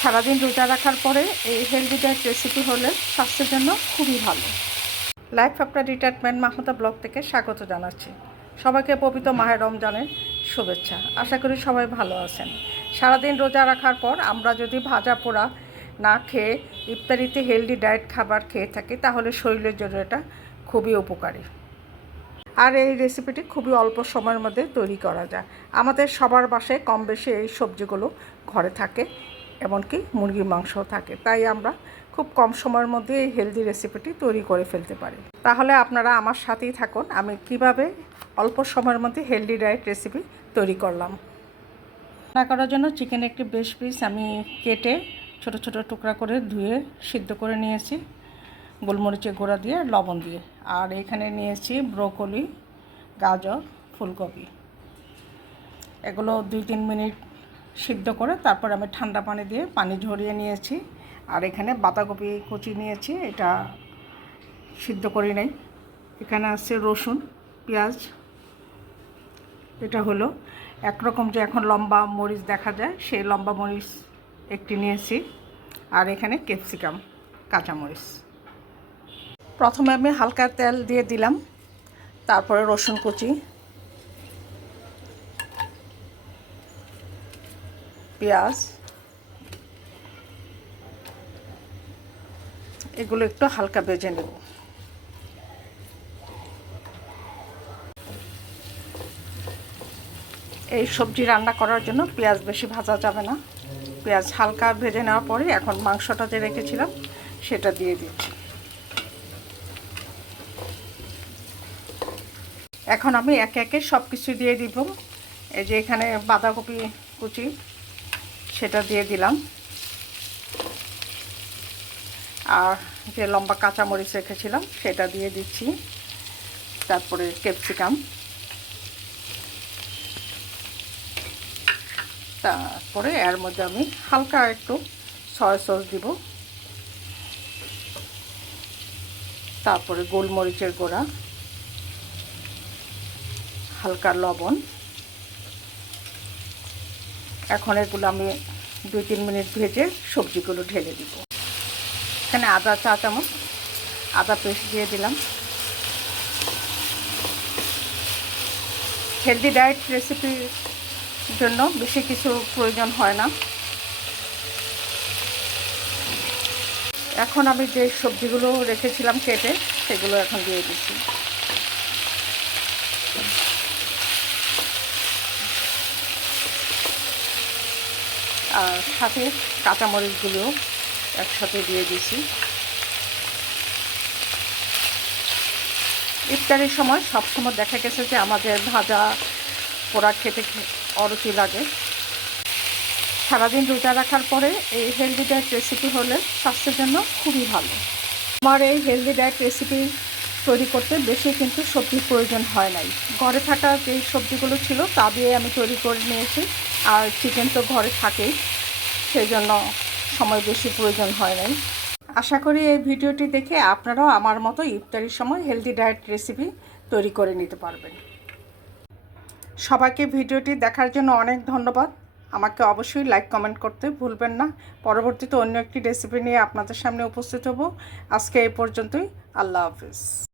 সারাদিন রোজা রাখার পরে এই হেলদি ডায়েট রেসিপি হলে স্বাস্থ্যের জন্য খুবই ভালো। Life after retirement Mahmuda blog থেকে স্বাগত জানাচ্ছি। সবাইকে পবিত্র মাহের রমজানের শুভেচ্ছা। আশা করি সবাই ভালো আছেন। সারাদিন রোজা রাখার পর আমরা যদি ভাজা পোড়া না খেয়ে ইফতারিতে হেলদি ডায়েট খাবার খেয়ে থাকি, তাহলে শরীরের জন্য এটা খুবই উপকারী। আর এই রেসিপিটি খুবই অল্প সময়ের মধ্যে তৈরি করা যায়। আমাদের সবার বাসায় কম বেশি এই সবজিগুলো ঘরে থাকে। এমনকি মুরগির মাংসও থাকে। তাই আমরা খুব কম সময়ের মধ্যে এই হেলদি রেসিপিটি তৈরি করে ফেলতে পারি। তাহলে আপনারা আমার সাথেই থাকুন। আমি কীভাবে অল্প সময়ের মধ্যে হেলদি ডায়েট রেসিপি তৈরি করলাম। রান্না করার জন্য চিকেন একটি বেশ পিস আমি কেটে ছোট ছোট টুকরা করে ধুয়ে সিদ্ধ করে নিয়েছি। গোলমরিচের গুঁড়া দিয়ে, লবণ দিয়ে। আর এখানে নিয়েছি ব্রোকলি, গাজর, ফুলকপি। এগুলো দুই তিন মিনিট সিদ্ধ করে তারপর আমি ঠান্ডা পানি দিয়ে পানি ঝরিয়ে নিয়েছি। আর এখানে বাঁধাকপি কুচি নিয়েছি, এটা সিদ্ধ করি নাই। এখানে আছে রসুন, পেঁয়াজ, এটা হলো। একরকম যে এখন লম্বা মরিচ দেখা যায়, সেই লম্বা মরিচ একটি নিয়েছি। আর এখানে ক্যাপসিকাম কাঁচামরিচ প্রথমে আমি হালকা তেল দিয়ে দিলাম, তারপরে রসুন কুচি। পেঁয়াজ। এগুলো একটু হালকা বেজে নেব। এই সবজি রান্না করার জন্য পেঁয়াজ বেশি ভাজা যাবে না। পেঁয়াজ হালকা ভেজে নেওয়ার পরে এখন মাংসটা যে রেখেছিলাম, সেটা দিয়ে দিচ্ছি। এখন আমি একে একে সব কিছু দিয়ে দিব। এই যে এখানে বাঁধাকপি কুচি সেটা দিয়ে দিলাম। আর যে লম্বা কাঁচামরিচ রেখেছিলাম, সেটা দিয়ে দিচ্ছি। তারপরে ক্যাপসিকাম। তারপরে এর মধ্যে আমি হালকা একটু সয়া সস দিব। তারপরে গোলমরিচের গোড়া। হালকা লবণ। এখন এগুলো আমি দুই, তিন মিনিট ভেজে সবজিগুলো ঢেলে দিব। এখানে আদা চা চামচ, আদা পেস্ট দিয়ে দিলাম। হেলদি ডায়েট রেসিপির জন্য বেশি কিছু প্রয়োজন হয় না। এখন আমি যে সবজিগুলো রেখেছিলাম কেটে, সেগুলো এখন দিয়ে দিচ্ছি। আর সাথে কাঁচামরিচগুলো একসাথে দিয়ে দিছি। ইফতারির সময় সবসময় দেখা গেছে যে আমাদের ভাজা পোড়া খেতে অরুচি লাগে। সারাদিন রোজা রাখার পরে এই হেলদি ডায়েট রেসিপি হলে স্বাস্থ্যের জন্য খুবই ভালো। আমার এই হেলদি ডায়েট রেসিপি তৈরি করতে বেশি কিন্তু সবজির প্রয়োজন হয় নাই। ঘরে থাকা যে সবজিগুলো ছিল, তা দিয়ে আমি তৈরি করে নিয়েছি। আর চিকেন তো ঘরে থাকেই, সেই জন্য সময় বেশি প্রয়োজন হয় নাই। আশা করি এই ভিডিওটি দেখে আপনারাও আমার মতো ইফতারির সময় হেলদি ডায়েট রেসিপি তৈরি করে নিতে পারবেন। সবাইকে ভিডিওটি দেখার জন্য অনেক ধন্যবাদ। আমাকে অবশ্যই লাইক কমেন্ট করতে ভুলবেন না। পরবর্তীতে অন্য একটি রেসিপি নিয়ে আপনাদের সামনে উপস্থিত হব। আজকে এই পর্যন্তই। আল্লাহ হাফিজ।